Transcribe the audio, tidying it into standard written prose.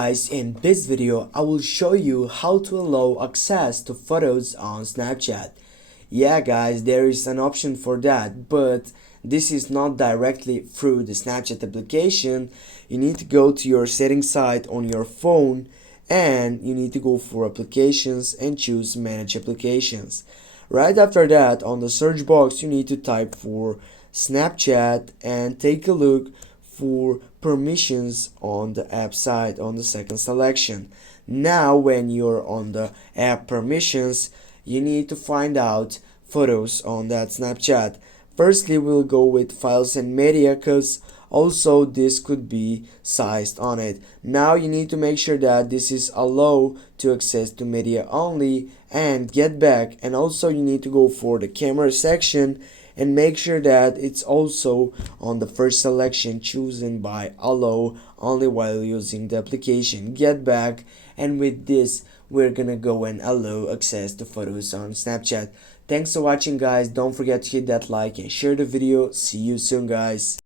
guys, in this video I will show you how to allow access to photos on Snapchat. Yeah guys, there is an option for that, but this is not directly through the Snapchat application. You need to go to your settings site on your phone and you need to go for applications and choose manage applications. Right after that, on the search box you need to type for Snapchat and take a look for permissions on the app side on the second selection. Now when you're on the app permissions, you need to find out photos on that Snapchat. Firstly, we'll go with files and media because also this could be sized on it. Now you need to make sure that this is allow to access to media only and get back, and also you need to go for the camera section and make sure that it's also on the first selection chosen by allow only while using the application. Get back, and with this we're gonna go and allow access to photos on Snapchat. Thanks for watching guys. Don't forget to hit that like and share the video. See you soon guys.